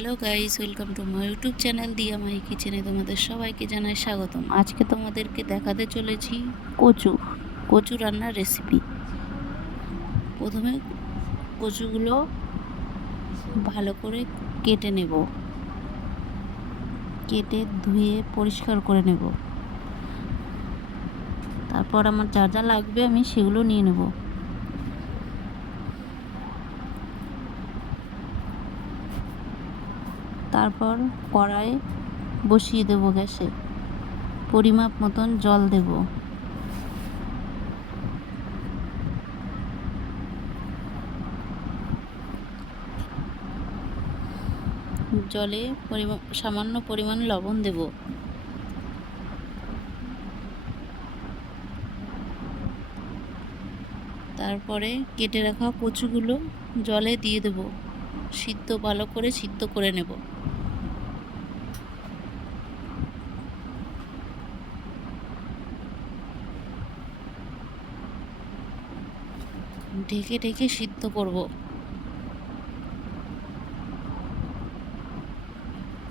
Hello guys, welcome to my YouTube channel দিয়া মাই কিচেনে তোমাদের সবাইকে জানাই স্বাগতম। আজকে তোমাদেরকে দেখাতে চলেছি কচু রান্নার রেসিপি। প্রথমে কচুগুলো ভালো করে কেটে নেব, কেটে ধুয়ে পরিষ্কার করে নেব। তারপর আমার যা যা লাগবে আমি সেগুলো নিয়ে নেব। তারপর কড়াই বসিয়ে দেব গ্যাসে, পরিমাপ মতন জল দেব। জলে সামান্য পরিমাণ লবণ দেব। তারপরে কেটে রাখা কচুগুলো জলে দিয়ে দেব, ভালো করে সিদ্ধ করে নেব। ঢেকে ঢেকে সিদ্ধ করব।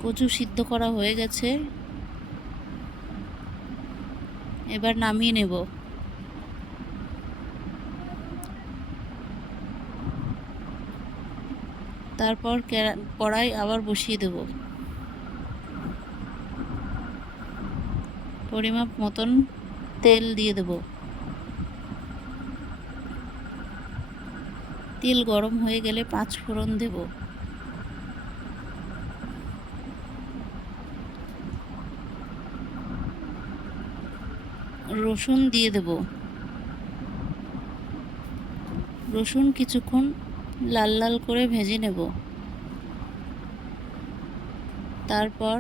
কচু সিদ্ধ করা হয়ে গেছে, এবার নামিয়ে নেব। তারপর কড়াই আবার বসিয়ে দেব। পরিমাপ মতন তেল দিয়ে দেব। তেল গরম হয়ে গেলে 5 ফোড়ন দেব। রসুন দিয়ে দেব। রসুন কিছুক্ষণ লাল লাল করে ভেজে নেব। তারপর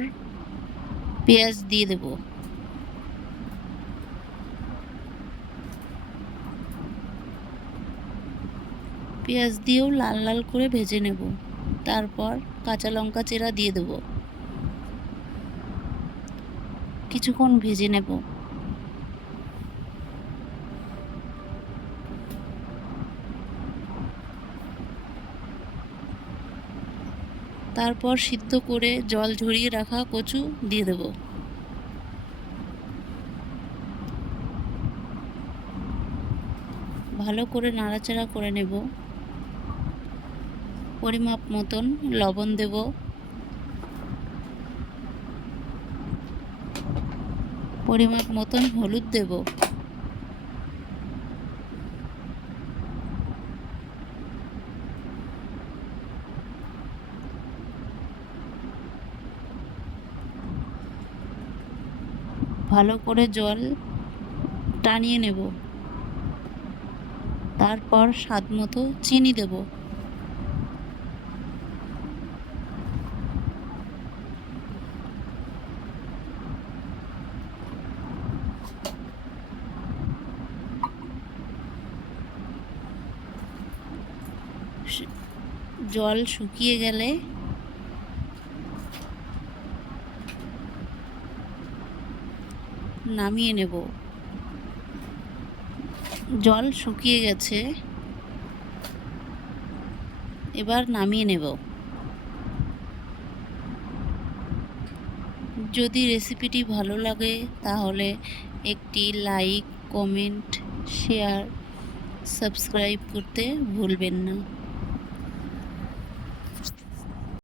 পেঁয়াজ দিয়ে দেব। পেঁয়াজ দিয়েও লাল লাল করে ভেজে নেব। তারপর কাঁচা লঙ্কা চেরা দিয়ে দেব। কিছুক্ষণ ভেজে নেব। তারপর সিদ্ধ করে জল ঝরিয়ে রাখা কচু দিয়ে দেব। ভালো করে নাড়াচাড়া করে নেব। পরিমাপ মতন লবণ দেব। পরিমাপ মতন হলুদ দেব। ভালো করে জল টানিয়ে নেব। তারপর স্বাদ মতো চিনি দেব। জল শুকিয়ে গেলে নামিয়ে নেব। জল শুকিয়ে গেছে, এবার নামিয়ে নেব। যদি রেসিপিটি ভালো লাগে তাহলে একটি লাইক, কমেন্ট, শেয়ার, সাবস্ক্রাইব করতে ভুলবেন না।